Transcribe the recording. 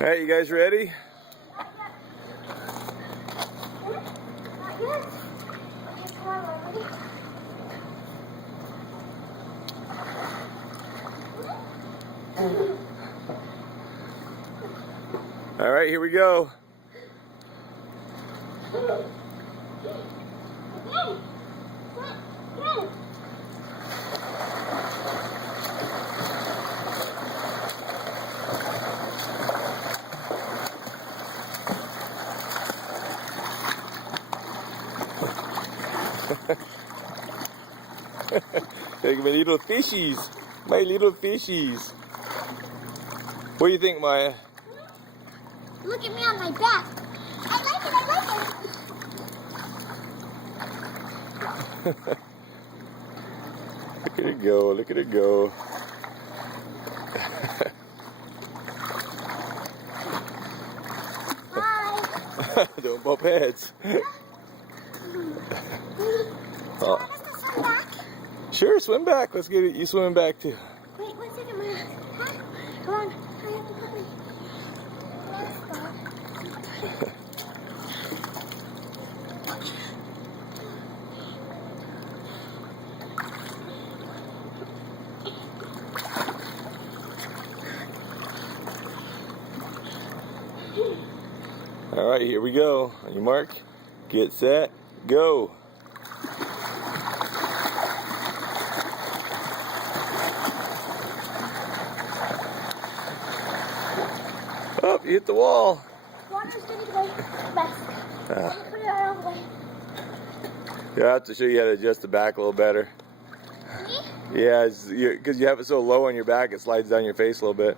All right, you guys ready? All right, here we go. Like my little fishies. My little fishies. What do you think, Maya? Look at me on my back. I like it, I like it. Look at it go, look at it go. Hi. Don't bump heads. Do you want us to swim back? Sure, swim back. Let's get it. You swimming back too. Wait, 1 second, Maya. Huh? Come on. I haven't put my... All right, here we go. On your mark, get set, go. Oh, you hit the wall. Water's gonna go best. Put it out of the way. Yeah, I have to show you how to adjust the back a little better. Me? Yeah, because you have it so low on your back, it slides down your face a little bit.